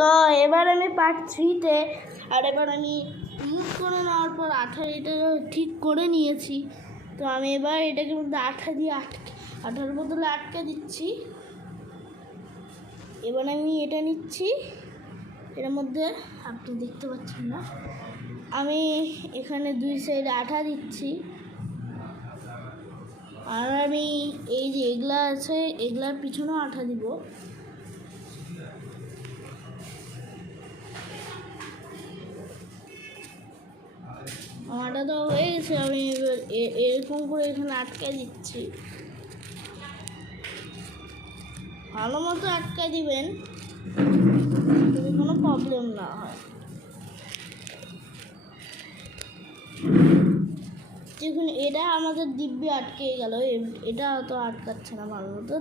তো এবার আমি পার্ট 3-তে, আর এবার আমি ইউজ করে নেওয়ার পর এটা ঠিক করে নিয়েছি। তো আমি এবার এটাকে মধ্যে আঠার বদলে আটকে দিচ্ছি। এবার আমি এটা নিচ্ছি, এর মধ্যে আপনি দেখতে পাচ্ছেন না, আমি এখানে 2 সাইডে আঠা দিচ্ছি। আর আমি এই যে এগুলা আছে, এগুলার পিছনেও আঠা দিব। আমারটা তো হয়ে গেছে, আমি এরকম করে এখানে আটকে দিচ্ছি। ভালো মতো আটকে দিবেন যদি কোনো প্রবলেম না হয়। দেখুন এটা আমাদের দিব্যি আটকে গেল, এটা তো আটকাচ্ছে না ভালো মতো,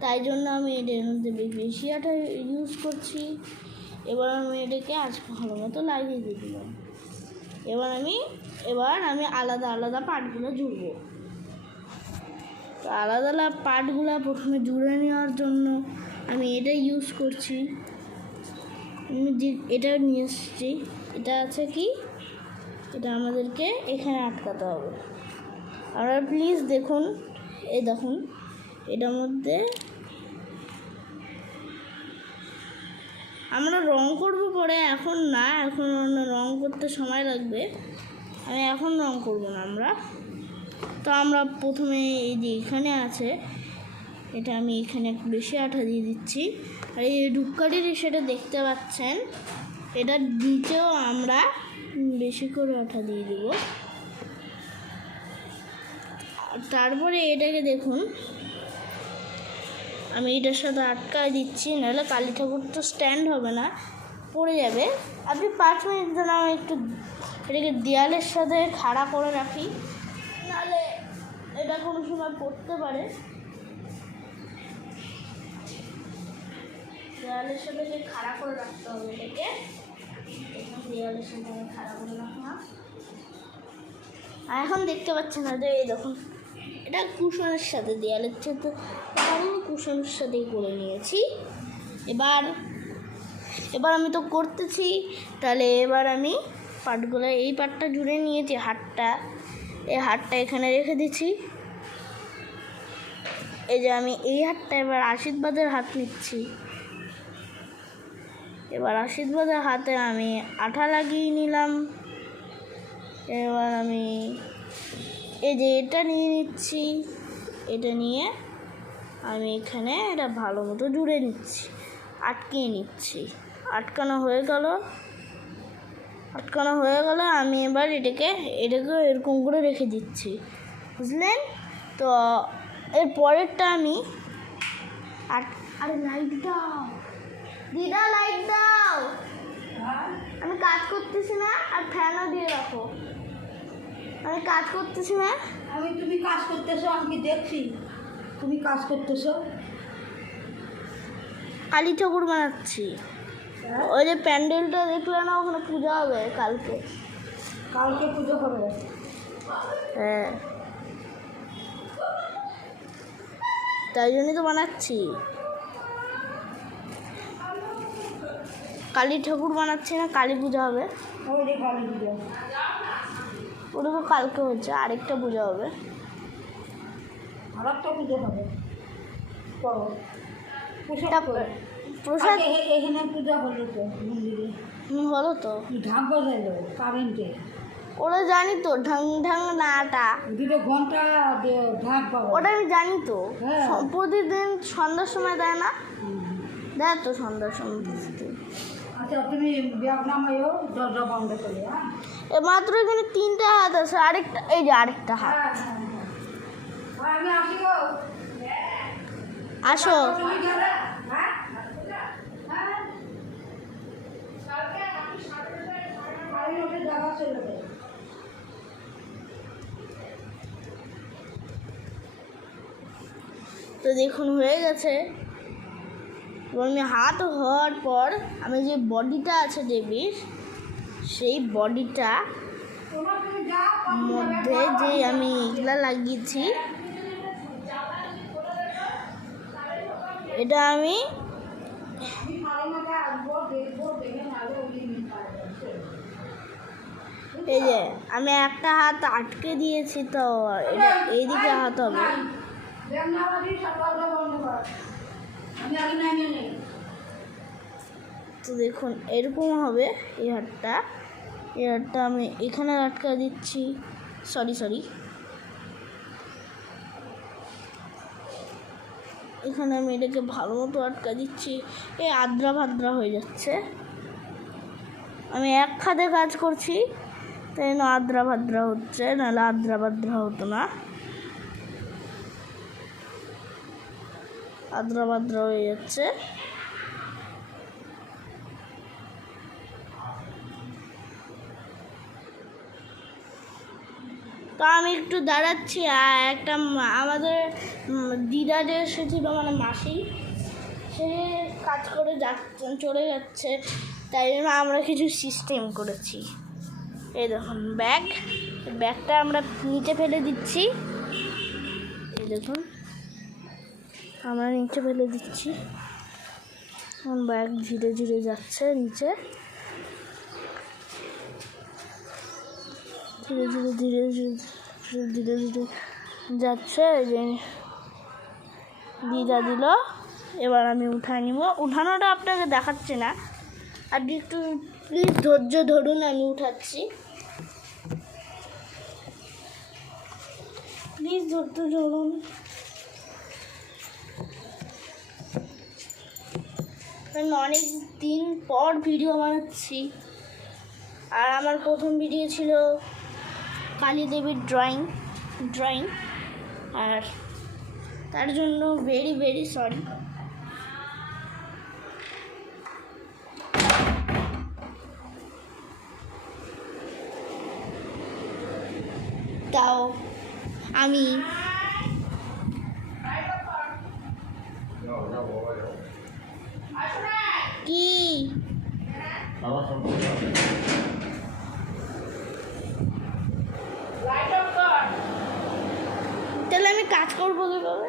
তাই জন্য আমি এটার মধ্যে বেশি আঠা ইউজ করছি। এবার আমি এটাকে ভালো মতো লাগিয়ে দিয়ে দিলাম। এবার আমি আলাদা আলাদা পার্টগুলো জুড়ব। তো আলাদা আলাদা পার্টগুলো প্রথমে জুড়ে নেওয়ার জন্য আমি এটা ইউজ করছি। এটা নিয়ে এসছি, এটা আছে কি, এটা আমাদেরকে এখানে আটকাতে হবে। আপনারা প্লিজ দেখুন, দেখুন এটার মধ্যে আমরা রং করব পরে, এখন না, এখন রং করতে সময় লাগবে, আমি এখন রং করব না আমরা। তো আমরা প্রথমে এই যে এখানে আছে, এটা আমি এখানে একটু বেশি আঠা দিয়ে দিচ্ছি। আর এই ধূপকাঠির সেটা দেখতে পাচ্ছেন, এটার নিচেও আমরা বেশি করে আঠা দিয়ে দেব। তারপরে এটাকে দেখুন আমি এটার সাথে আটকায় দিচ্ছি, নাহলে কালী ঠাকুর তো স্ট্যান্ড হবে না, পড়ে যাবে। আপনি 5 মিনিট জন্য আমি একটু এটাকে দেয়ালের সাথে খাড়া করে রাখি, নাহলে এটা কোনো সময় পড়তে পারে। দেয়ালের সাথে খাড়া করে রাখতে হবে এটাকে, দেয়ালের সাথে খাড়া করে রাখলাম। আর এখন দেখতে পাচ্ছেন না যে এই দেখুন, এটা কুশনের সাথে, দেয়ালের সাথে আমি কুশনের সাথেই করে নিয়েছি। এবার আমি তো করতেছি, তাহলে এবার আমি পার্টগুলো, এই পার্টটা জুড়ে নিয়েছি, এই হাতটা এখানে রেখে দিচ্ছি। এই যে আমি এই হাতটা এবার আশীর্বাদের হাত নিচ্ছি। এবার আশীর্বাদের হাতে আমি আঠা লাগিয়ে নিলাম। এবার আমি এই যে এটা নিয়ে নিচ্ছি, এটা নিয়ে আমি এখানে এটা ভালো মতো জুড়ে নিচ্ছি, আটকিয়ে নিচ্ছি। আটকানো হয়ে গেল, আমি এবার এটাকে এরকম করে রেখে দিচ্ছি, বুঝলেন তো। এর পরেরটা আমি আরে লাইট দাও দিদা, লাইট দাও, আমি কাজ করতেছি না, আর ফ্যানও দিয়ে রাখো, আমি কাজ করতেছি না। তুমি কাজ করতেছো, আমি দেখছি তুমি কাজ করতেছো। কালী ঠাকুর বানাচ্ছি। ওই যে প্যান্ডেলটা দেখলে না, ওখানে পূজা হবে কালকে পুজো হবে। হ্যাঁ, তাই জন্যই তো বানাচ্ছি। কালী ঠাকুর বানাচ্ছি না, কালী পূজা হবে। ওটা তো কালকে হচ্ছে, আরেকটা পূজা হবে। প্রসাদ এখানে পূজা হলো তো মন্দিরে, হলো তো, ঢাক বাজাইলো কারেন্টে। ওরা জানি তো, ঢং ঢং নাটা 2 ঘন্টা ঢাক বাজায়, ওটা আমি জানি তো। হ্যাঁ। প্রতিদিন সন্ধ্যার সময় দেয় না, দেয় তো সন্ধ্যার সময়। আচ্ছা তুমি ব্যাগ নামাইও, দরজা বন্ধ করে। মাত্র এখানে 3টা হাত আছে, আরেকটা, এই যে আরেকটা হাত। আমি আসি গো, আসো। তো দেখুন হয়ে গেছে। এবং আমি হাত হওয়ার পর আমি যে বডিটা আছে দেবীর, সেই বডিটা মধ্যে যে আমি এগুলা লাগিয়েছি, এটা আমি এই যে আমি একটা হাত আটকে দিয়েছি, তো এটা এইদিকে হাত হবে। তো দেখুন এরকম হবে এই হাতটা। এই হাতটা আমি এখানে আটকা দিচ্ছি, সরি এখানে আমি এটাকে ভালো মতো আটকা দিচ্ছি। এই আদ্রা ভাদ্রা হয়ে যাচ্ছে, আমি এক খাদে কাজ করছি তাই না আদ্রা ভাদ্রা হচ্ছে, নাহলে আদ্রা ভাদ্রা হতো না। আদ্রা ভাদ্রা হয়ে যাচ্ছে। তো আমি একটু দাঁড়াচ্ছি, আর একটা আমাদের দিদারে এসেছিল, মানে মাসি, সে কাজ করে চলে যাচ্ছে, তাই জন্য আমরা কিছু সিস্টেম করেছি। এই দেখুন ব্যাগটা আমরা নিচে ফেলে দিচ্ছি। এই দেখুন আমরা নিচে ফেলে দিচ্ছি, ব্যাগ ধীরে ধীরে যাচ্ছে নিচে, ধীরে ধীরে ধীরে ধীরে ধীরে ধীরে যাচ্ছে। এই যে দিদা দিল, এবার আমি উঠায় নিব। উঠানোটা আপনাকে দেখাচ্ছি না, আর একটু প্লিজ ধৈর্য ধরুন, আমি উঠাচ্ছি, প্লিজ ধৈর্য ধরুন। অনেক দিন পর ভিডিও বানাচ্ছি, আর আমার প্রথম ভিডিও ছিল কালী দেবীর ড্রয়িং, আর তার জন্য ভেরি ভেরি সরি। তাও আমি কি তাহলে আমি কাজ করবো কিভাবে?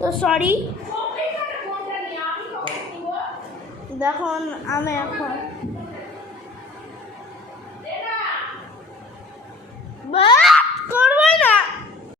তো সরি, দেখুন আমি এখন বা